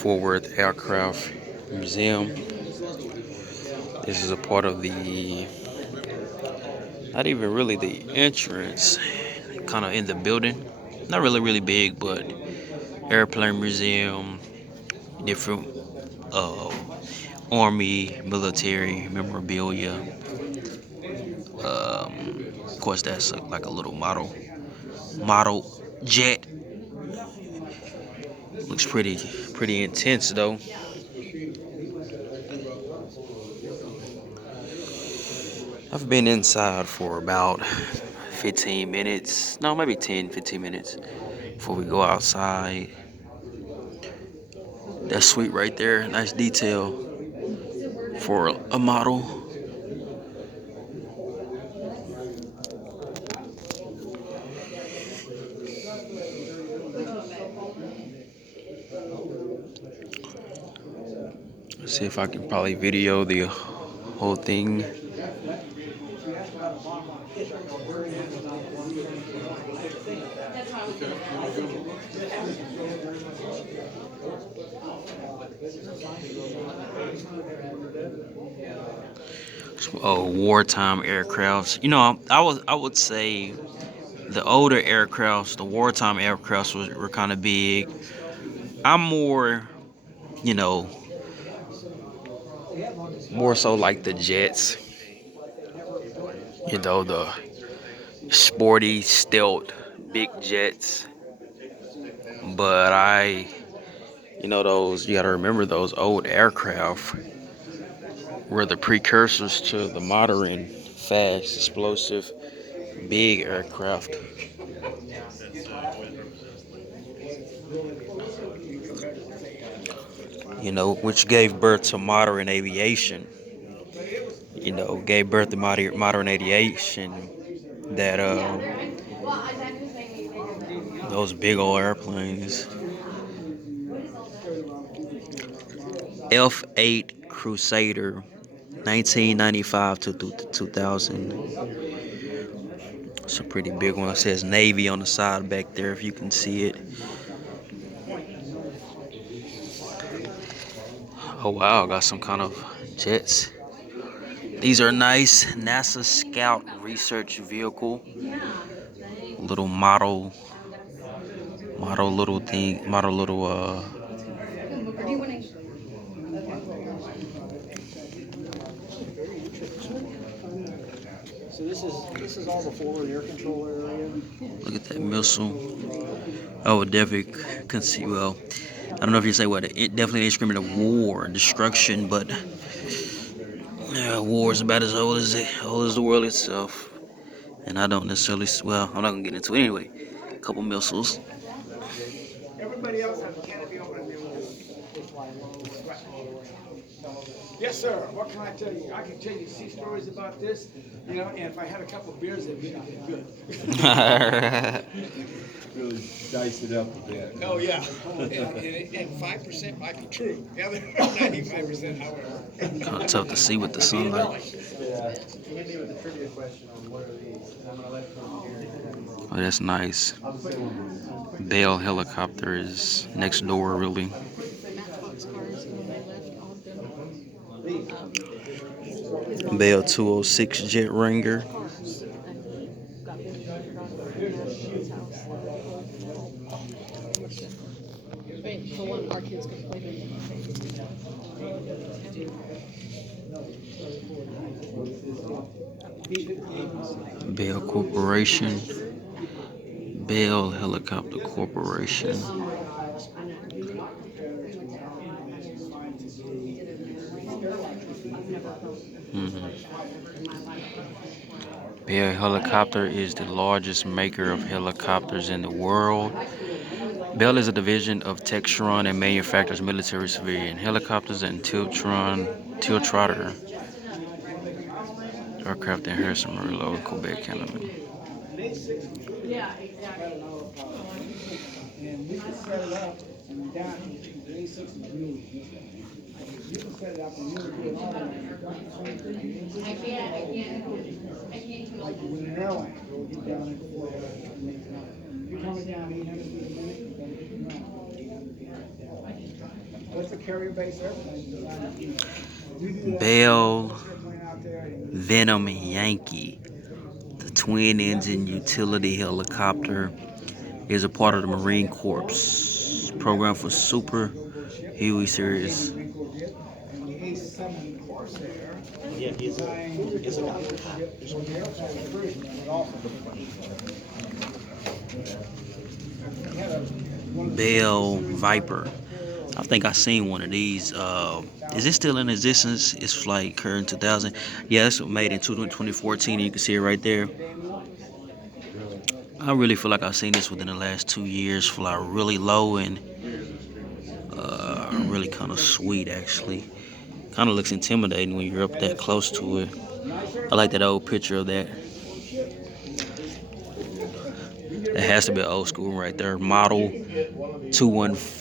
Fort Worth Aircraft Museum. This is a part of the, not even really the entrance, kind of in the building. Not really big, but airplane museum, different uh, army, military memorabilia. Of course, that's like a little model jet. Looks pretty intense though. I've been inside for about 15 minutes, no, maybe 10, 15 minutes before we go outside. That suite right there, nice detail for a model. Let's see if I can probably video the whole thing. Oh, wartime aircrafts. I would say the older aircrafts, the wartime aircrafts were kind of big. I'm more, you know, more so like the jets. The sporty, stealth, big jets. But those, you gotta remember those old aircraft were the precursors to the modern, fast, explosive, big aircraft. Which gave birth to modern aviation. Gave birth to modern aviation. That those big old airplanes. F-8 Crusader, 1995 to 2000. It's a pretty big one. It says Navy on the side back there, if you can see it. Oh wow, got some kind of jets. These are nice. NASA Scout Research Vehicle. Little little thing, model little So this is all the forward air control area. Look at that missile. I would definitely concede. Well, I don't know if you say what. It definitely ain't screaming of war and destruction, but war is about as old as the world itself. And I don't necessarily. Well, I'm not gonna get into it anyway. A couple missiles. Everybody else has a canopy open and they will. Yes, sir. What can I tell you? I can tell you 6 stories about this, and if I had a couple of beers, it'd be good. Really dice it up a bit. Oh, yeah. And 5% might be true. The other 95%, however. Kind of tough to see with the sunlight. Yeah. Hit me with a trivia question on what are these, and I'm going to let you Oh, that's nice. Bell helicopter is next door, really. Bell 206 Jet Ranger. Bell Corporation. Bell Helicopter Corporation. Bell Helicopter is the largest maker of helicopters in the world. Bell is a division of Textron and manufactures military civilian helicopters and Tiltrotor aircraft in Harrisonburg, Lower Quebec, Canada. And we can set it up and down the A6 is really good. You can set it up and you'll do it all I can't. Like when an airline, we'll get down there before you're coming down 800 feet a minute, you better get down 800 feet. it's a carrier base, everything. We do that. Bell Airplane out there and Venom Yankee, the twin engine utility helicopter, is a part of the Marine Corps program for Super Huey series. Marine Corps did, and the A-7 Corsair. Yeah, he's a Bell Viper. I think I seen one of these. Is it still in existence? It's flight current 2000. Yeah, it's made in 2014. You can see it right there. I really feel like I've seen this within the last 2 years. Fly really low and really kind of sweet, actually. Kind of looks intimidating when you're up that close to it. I like that old picture of that. That has to be an old school right there. Model 214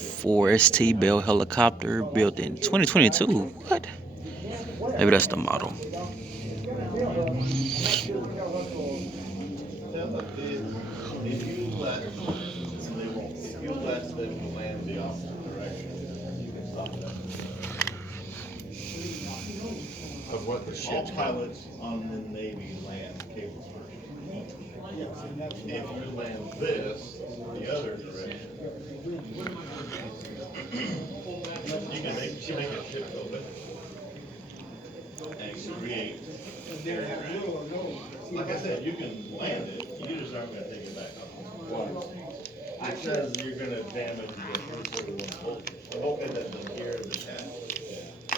ST Bell helicopter built in 2022. What? Maybe that's the model. of what the All ship's pilots on the Navy land cables first. If you land this, the other direction, you can make a ship go with it. And create. Like I said, you can land it, you just aren't gonna take it back up. It says you're gonna damage the 341 volt. The bulkhead that the gear of the test.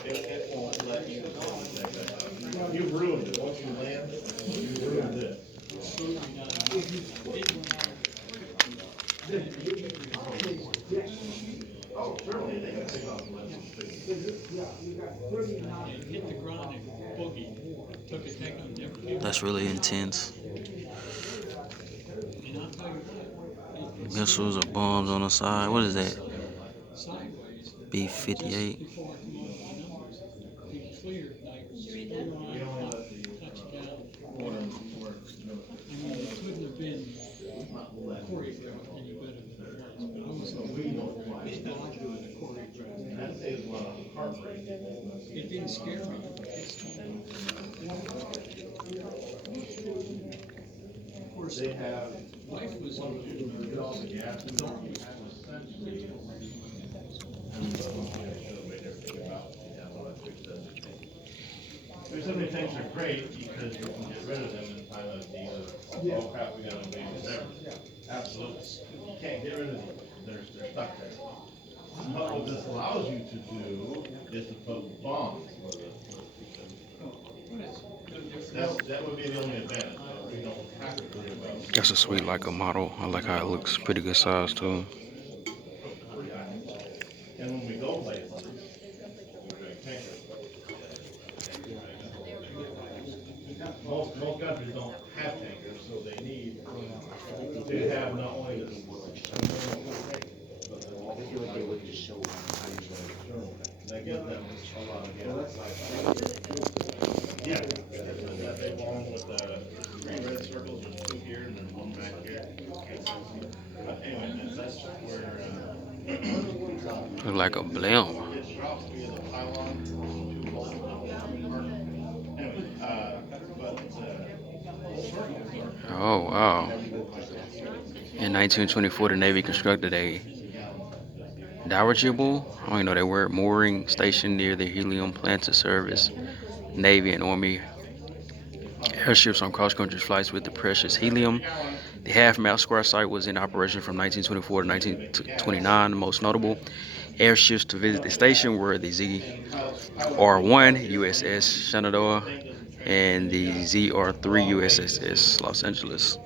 It won't let you take that out. You've ruined it. Once you land, you've ruined it. Oh, certainly, they can take off less than 50. Hit the ground and boogie, took a deck and never came. That's really intense. And I'll tell you what, Missiles or bombs on the side. What is that? sideways, B-58. before it came over the numbers, be clear, like, straight on, touch down. I mean, it couldn't have been choreographed any better than it was, but I was hoping it's not doing a choreograph. That saves a lot of heartbreak. It didn't scare me. Of course, They have. life was on There's some things are great because you can get rid of them in time of need of, oh crap, we got a baby there. Absolutely. You can't get rid of them. They're stuck there. But what this allows you to do is to put bombs with it. That would be the only advantage. We don't have to worry about. That's a sweet Leica model. I like how it looks. Pretty good size too. And when we go places, we're going to tank it. Most countries don't have tankers, so they need to have not only the. I feel like they would just show They get them a lot of gas. Yeah, that they belong with the 3 red circles, there's 2 here and then 1 back here. But anyway, that's where, Look like a blimp. it drops via the pylon to hold it. Anyway, Oh, wow. In 1924, the Navy constructed a dirigible, I don't even know that word, mooring station near the helium plant to serve as Navy and Army airships on cross-country flights with the precious helium. The half-mile square site was in operation from 1924 to 1929. The most notable airships to visit the station were the ZR-1 USS Shenandoah and the ZR-3 USS Los Angeles.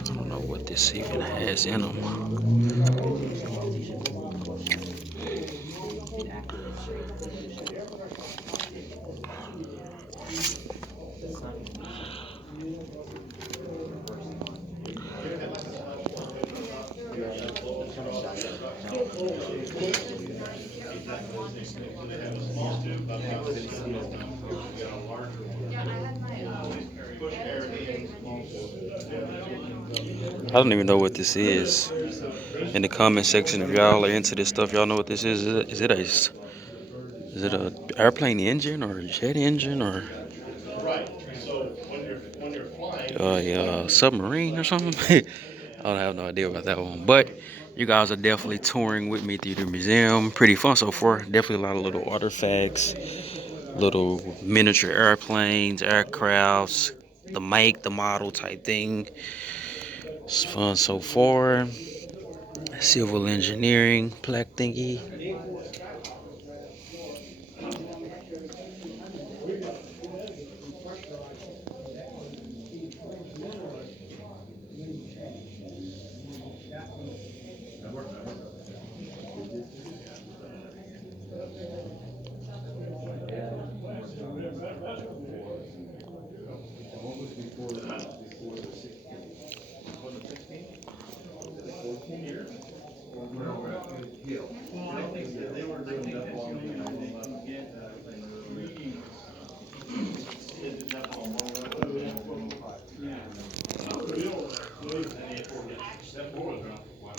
I don't know what this even has in them. push air in, I don't even know what this is. In the comment section, if y'all are into this stuff, y'all know what this is. Is it a airplane engine or a jet engine or Right, so when you're flying. a submarine or something? I don't have no idea about that one. But you guys are definitely touring with me through the museum. Pretty fun so far. Definitely a lot of little artifacts, little miniature airplanes, aircrafts, the make, the model type thing. It's fun so far. Civil engineering plaque thingy.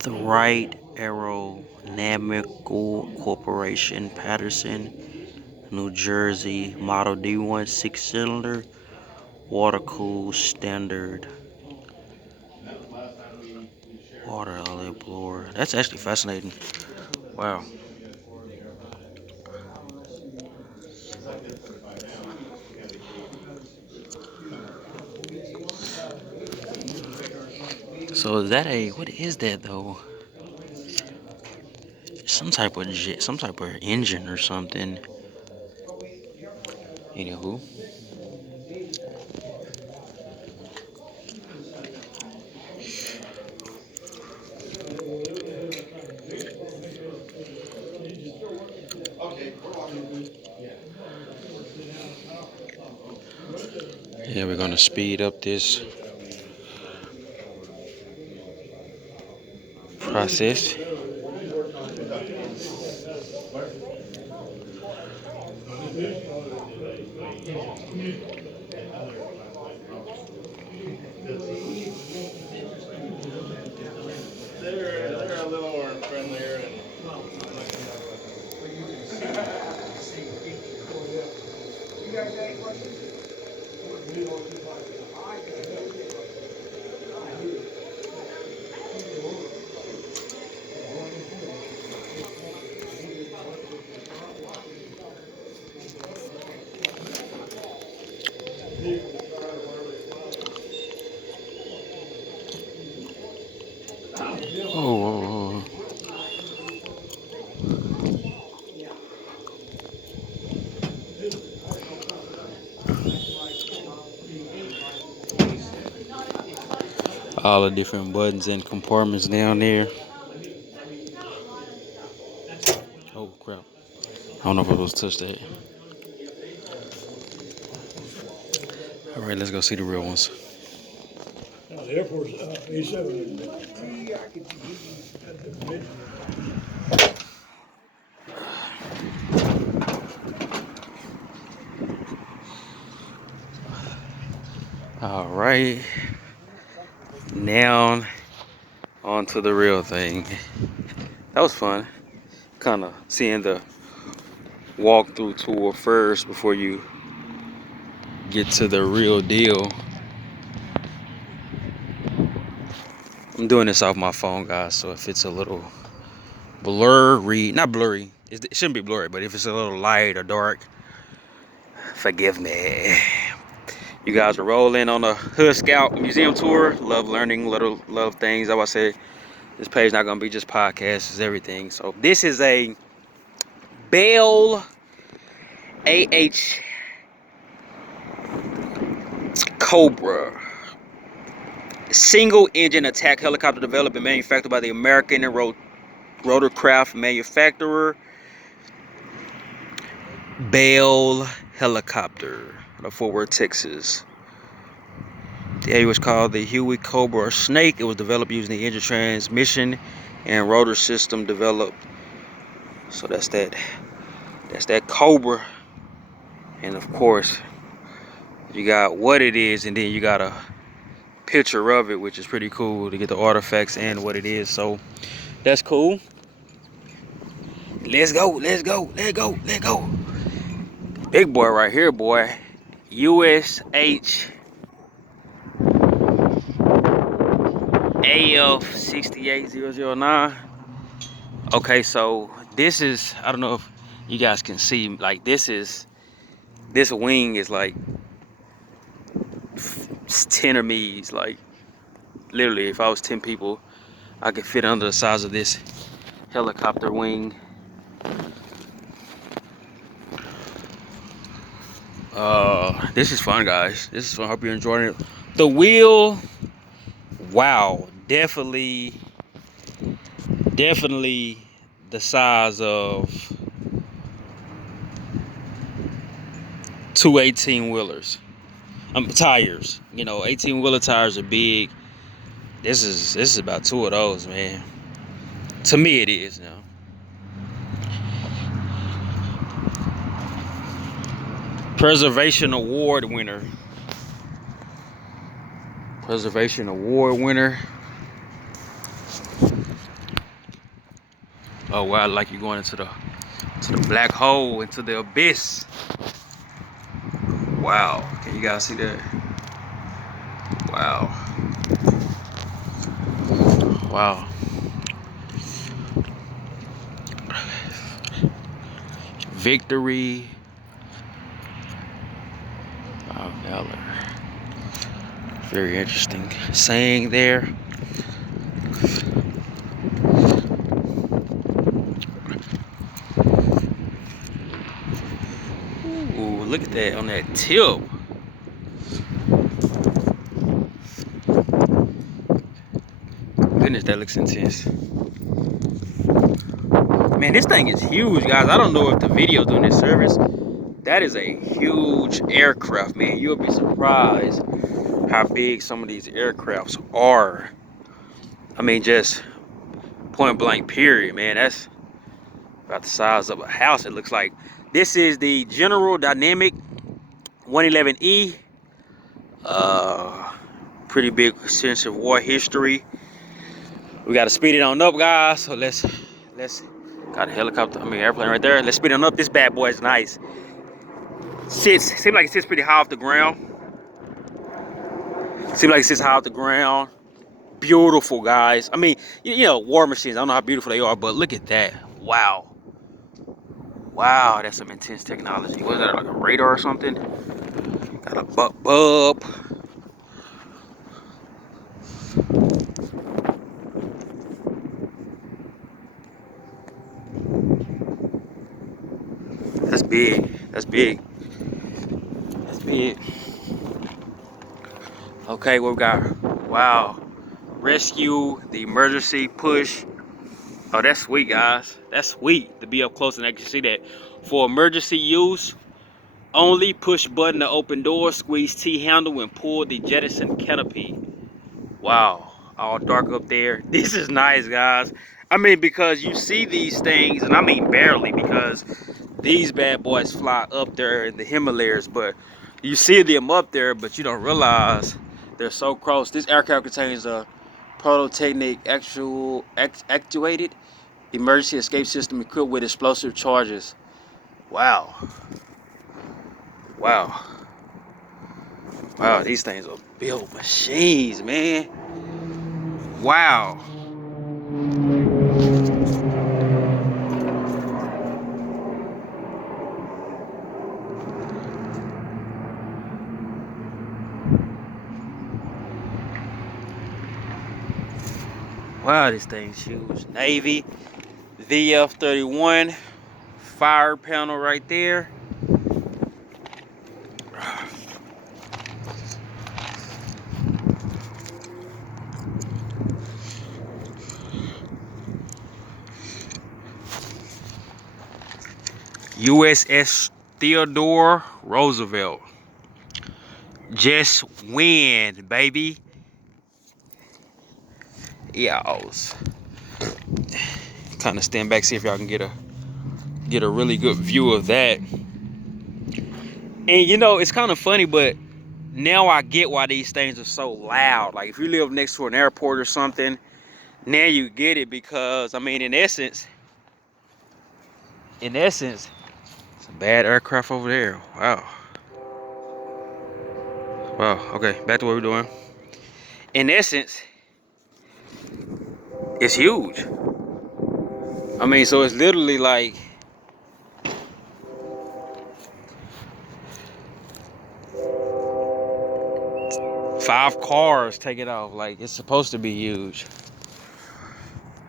The Wright Aeronautical Corporation, Patterson, New Jersey, Model D1 6-cylinder, water-cooled standard water outlet blower. That's actually fascinating. Wow. So is that what is that though? Some type of jet, some type of engine or something. Anywho. Yeah, we're gonna speed up this process. They're a little more friendlier and. You guys got any questions? Oh. All the different buttons and compartments down there. Oh crap. I don't know if I was touched that. Alright, let's go see the real ones. The Air Force A7. Alright. Now on to the real thing. That was fun. Kind of seeing the walkthrough tour first before you get to the real deal. I'm doing this off my phone, guys, so if it's a little blurry, not blurry, it shouldn't be blurry, but if it's a little light or dark, forgive me. You guys are rolling on a Hood Scout museum tour. Love learning, love things. Like I said, this page not gonna be just podcasts, it's everything. So this is a Bell AH Cobra single engine attack helicopter developed and manufactured by the American rotorcraft manufacturer Bell Helicopter out of Fort Worth, Texas. The area was called the Huey Cobra or Snake. It was developed using the engine transmission and rotor system developed. So that's that Cobra. And of course, you got what it is, and then you got a picture of it, which is pretty cool to get the artifacts and what it is. So that's cool. Let's go, let's go, let's go, let's go. Big boy right here, boy. USH AF 68009. Okay, so this is, I don't know if you guys can see, like this wing is like 10 of me's. Like literally, if I was 10 people, I could fit under the size of this helicopter wing. This is fun, guys. This is fun. Hope you're enjoying it. The wheel, wow, definitely the size of 2 18-wheelers. Tires. You know, 18-wheeler tires are big. This is about 2 of those, man. To me, it is now. Preservation Award winner. Preservation Award winner. Oh wow, like you're going into the black hole, into the abyss. Wow, can you guys see that? Wow. Wow. Victory. Valor. Very interesting saying there. Ooh, look at that on that tip. Goodness, that looks intense. Man, this thing is huge, guys. I don't know if the video's doing this service. That is a huge aircraft, man. You'll be surprised how big some of these aircrafts are. I mean, just point blank period, man. That's about the size of a house, it looks like. This is the General Dynamic 111E. Pretty big extensive war history. We gotta speed it on up, guys. So let's got a helicopter, airplane right there. Let's speed it on up. This bad boy is nice. Seems like it sits pretty high off the ground. Seems like it sits high off the ground. Beautiful, guys. I mean, you know, war machines. I don't know how beautiful they are, but look at that. Wow. Wow, that's some intense technology. What is that, like a radar or something? Got a bub. That's big. That's big. That's big. Okay, what we got? Wow. Rescue, the emergency push. Oh, that's sweet, guys. That's sweet to be up close and actually see that. For emergency use, only push button to open door, squeeze T handle, and pull the jettison canopy. Wow. All dark up there. This is nice, guys. I mean, because you see these things, and I mean barely, because these bad boys fly up there in the Himalayas, but you see them up there, but you don't realize they're so close. This aircraft contains a prototechnic actuated emergency escape system equipped with explosive charges. Wow. Wow. Wow, these things are built machines, man. Wow. Wow, this thing's huge. Navy VF-31 fire panel right there. USS Theodore Roosevelt. Just win, baby. Y'all's kind of stand back, see if y'all can get a really good view of that. And you know, it's kind of funny, but now I get why these things are so loud. Like if you live next to an airport or something, now you get it, because I mean, in essence, it's a bad aircraft over there. Wow. Wow. Okay, back to what we're doing. In essence, it's huge. I mean, so it's literally like 5 cars taking off. Like, it's supposed to be huge.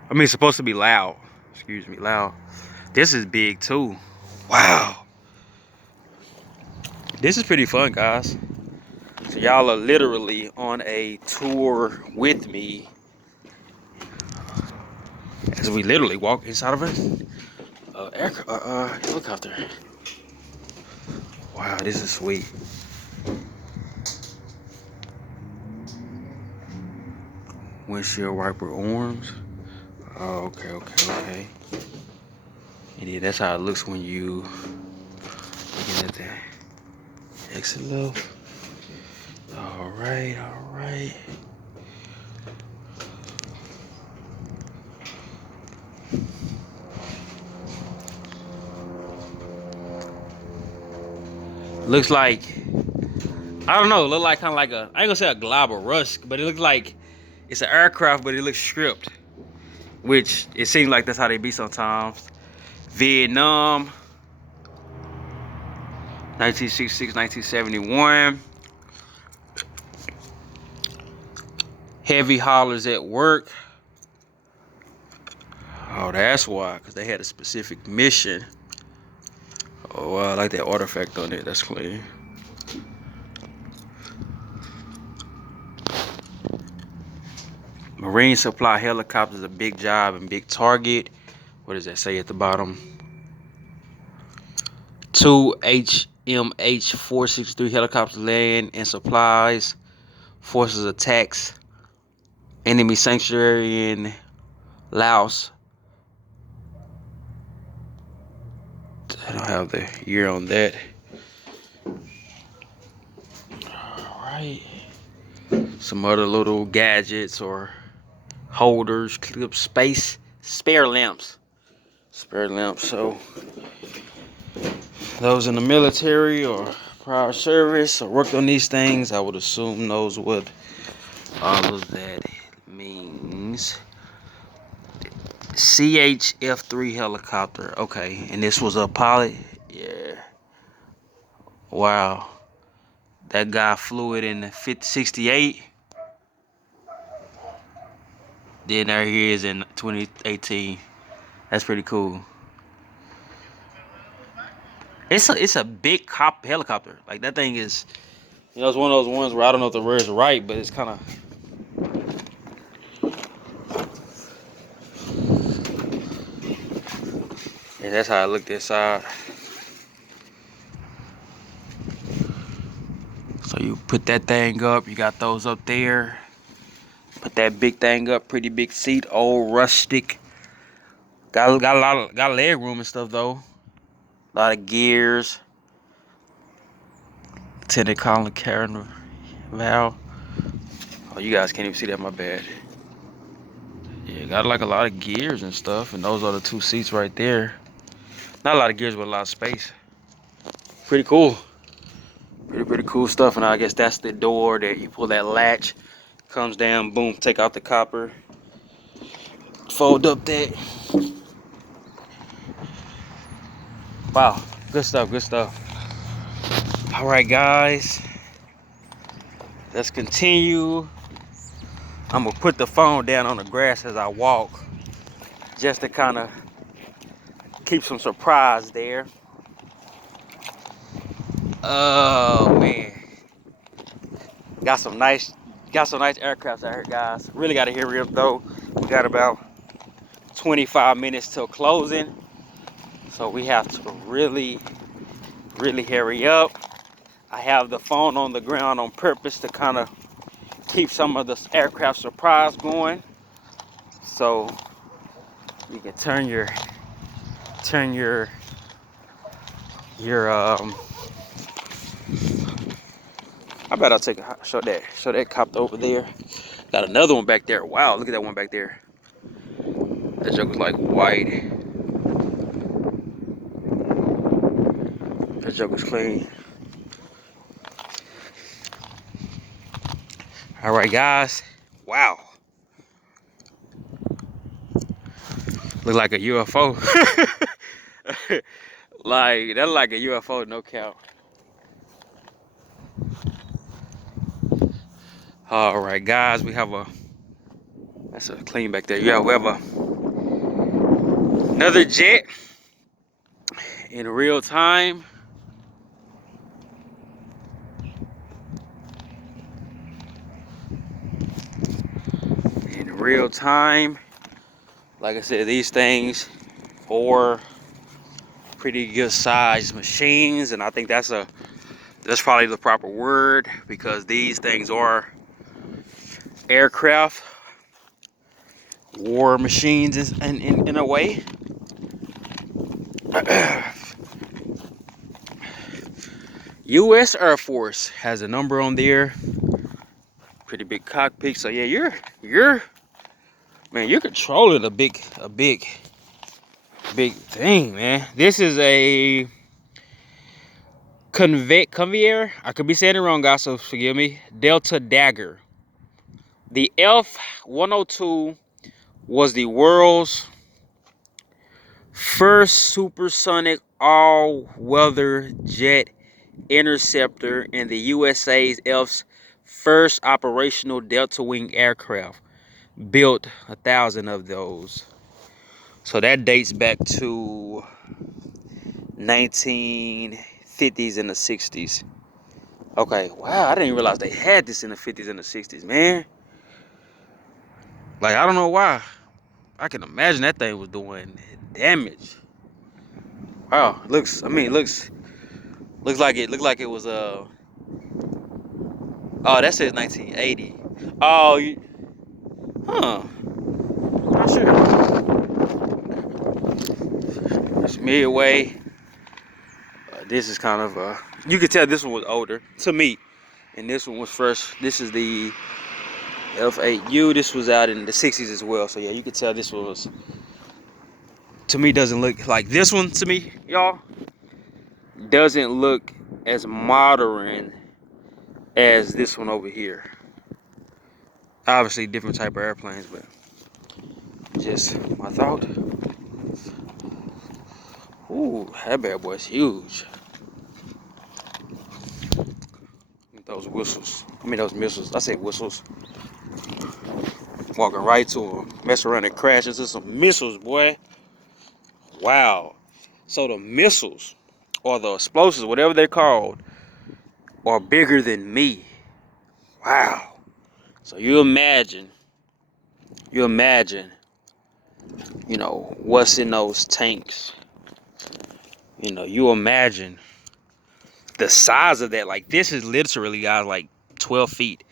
I mean, it's supposed to be loud. Excuse me, loud. This is big too. Wow. This is pretty fun, guys. So y'all are literally on a tour with me as we literally walk inside of a helicopter. Wow, this is sweet. Windshield wiper arms. Oh, okay. And yeah, that's how it looks when you looking at the exit level. All right. Looks like, I don't know, look like kind of like a, I ain't gonna say a glob or rusk, but it looks like it's an aircraft, but it looks stripped, which it seems like that's how they be sometimes. Vietnam, 1966, 1971. Heavy haulers at work. Oh, that's why, because they had a specific mission. Oh, I like that artifact on it. That's clean. Marine supply helicopters, a big job and big target. What does that say at the bottom? 2 HMH 463 helicopters land and supplies. Forces attacks enemy sanctuary in Laos. I don't have the year on that. Alright. Some other little gadgets or holders, clip space, spare lamps. So those in the military or prior service or worked on these things, I would assume knows what all of that means. CHF-3 helicopter. Okay, and this was a pilot. Yeah. Wow. That guy flew it in 68. Then there he is in 2018. That's pretty cool. It's a big helicopter. Like, that thing is, you know, it's one of those ones where I don't know if the word is right, but it's kind of. Yeah, that's how I looked inside. So you put that thing up. You got those up there. Put that big thing up. Pretty big seat. Old rustic. Got leg room and stuff though. A lot of gears. Lieutenant Colin Karen Val. Oh, you guys can't even see that. My bad. Yeah, got like a lot of gears and stuff, and those are the 2 seats right there. Not a lot of gears, but a lot of space. Pretty cool. Pretty cool stuff. And I guess that's the door that you pull that latch, comes down, boom, take out the copper, fold up that. Wow, good stuff. All right, guys, let's continue. I'm gonna put the phone down on the grass as I walk, just to kind of keep some surprise there. Oh man, got some nice aircrafts out here, guys. Really got to hurry up though. We got about 25 minutes till closing, so we have to really hurry up. I have the phone on the ground on purpose to kind of keep some of the aircraft surprise going, so you can turn your bet I'll take a show that copter over there. Got another one back there. Wow, look at that one back there. That joke was like white. That joke was clean. All right, guys. Wow. Look like a UFO. Like, that's like a UFO, no count. All right, guys, we have that's a clean back there. Yeah, we have another jet in real time. In real time. Like I said, these things are pretty good sized machines, and I think that's probably the proper word, because these things are aircraft war machines in a way. U.S. Air Force has a number on there. Pretty big cockpit. So yeah, you're controlling a big thing, man. This is a Convair. I could be saying it wrong, guys, so forgive me. Delta Dagger. The F-102 was the world's first supersonic all-weather jet interceptor and the USA's first operational delta wing aircraft. Built 1,000 of those. So that dates back to 1950s and the 60s. Okay, wow, I didn't realize they had this in the 50s and the 60s, man. Like, I don't know why. I can imagine that thing was doing damage. Wow, looks like it was oh, that says 1980. Oh, not sure. It's Midway. This is kind of you could tell this one was older to me, and this one was fresh. This is the F8U. This was out in the 60s as well. So yeah, you could tell this was, to me, doesn't look like this one to me, y'all. Doesn't look as modern as this one over here. Obviously different type of airplanes, but just my thought. Ooh, that bad boy's huge. Those whistles. Those missiles. I say whistles. Walking right to them. Mess around and crash into some missiles, boy. Wow. So the missiles, or the explosives, whatever they're called, are bigger than me. Wow. So you imagine, what's in those tanks. You imagine the size of that. Like, this is literally, guys, like 12 feet.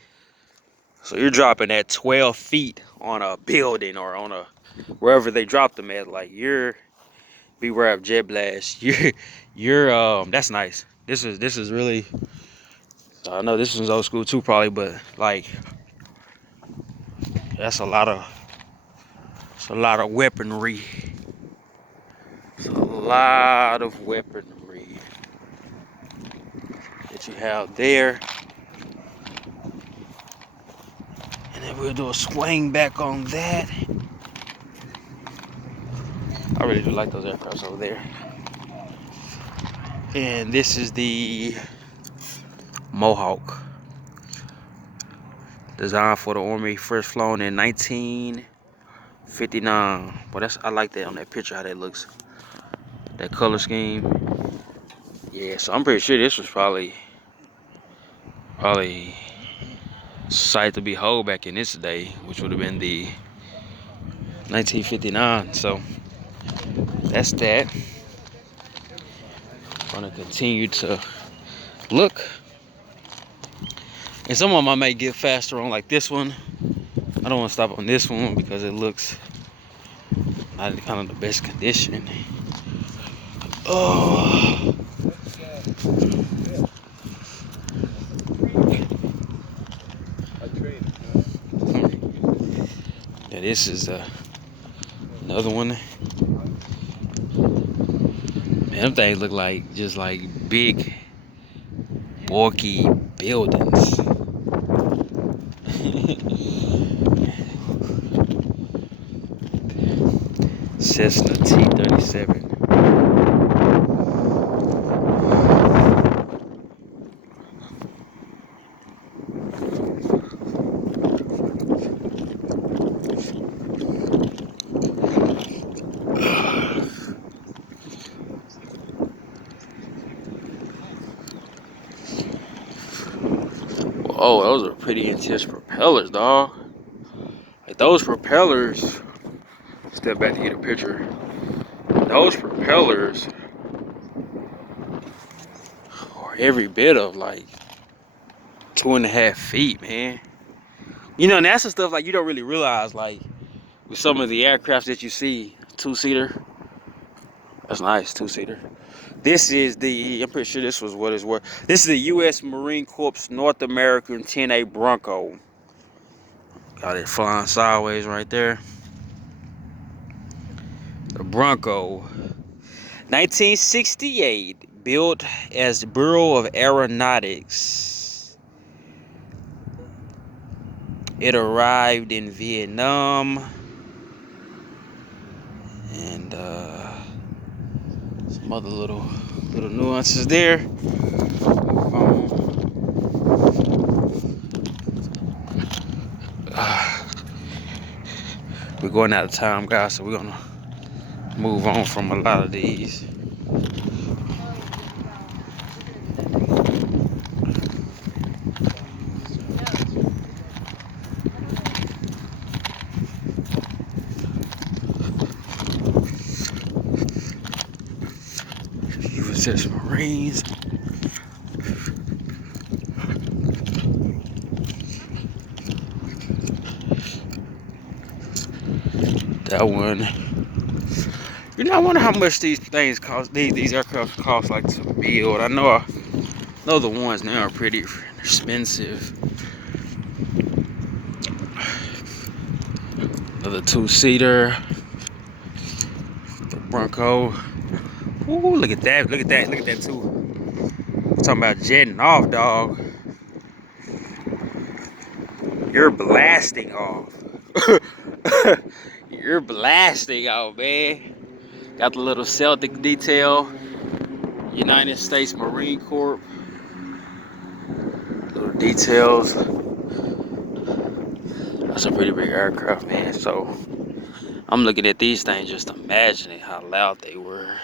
So you're dropping at 12 feet on a building or on wherever they dropped them at. Like, beware of jet blast. You're that's nice. This is really, I know this is old school too, probably, but like, that's a lot of weaponry. It's a lot of weaponry that you have there. And then we'll do a swing back on that. I really do like those aircrafts over there. And this is the Mohawk. Designed for the Army, first flown in 1959. But I like that on that picture, how that looks. That color scheme. Yeah, so I'm pretty sure this was probably sight to behold back in this day, which would have been the 1959. So that's that. I'm gonna continue to look, and some of them I may get faster on, like this one. I don't want to stop on this one because it looks not in kind of the best condition. Oh. Now this is another one. Man, them things look like just like big, bulky buildings. Cessna T-37. Oh, those are pretty intense propellers, dog. Like those propellers. Step back to get a picture. Those propellers are every bit of like 2.5 feet, man. You know, and that's the stuff like you don't really realize, like with some of the aircrafts that you see, two-seater. That's nice, two-seater. This is the, I'm pretty sure this was what it's worth. This is the U.S. Marine Corps North American 10A Bronco. Got it flying sideways right there. The Bronco. 1968, built as the Bureau of Aeronautics. It arrived in Vietnam. And some other little nuances there. We're going out of time, guys, so we're gonna move on from a lot of these. USS Marines. That one. You know, I wonder how much these things cost. These aircraft cost like to build. I know the ones now are pretty expensive. Another two-seater. The Bronco. Ooh, look at that! Look at that! Look at that too. Talking about jetting off, dog. You're blasting off. You're blasting off, man. Got the little Celtic detail. United States Marine Corps. Little details. That's a pretty big aircraft, man. So I'm looking at these things, just imagining how loud they were.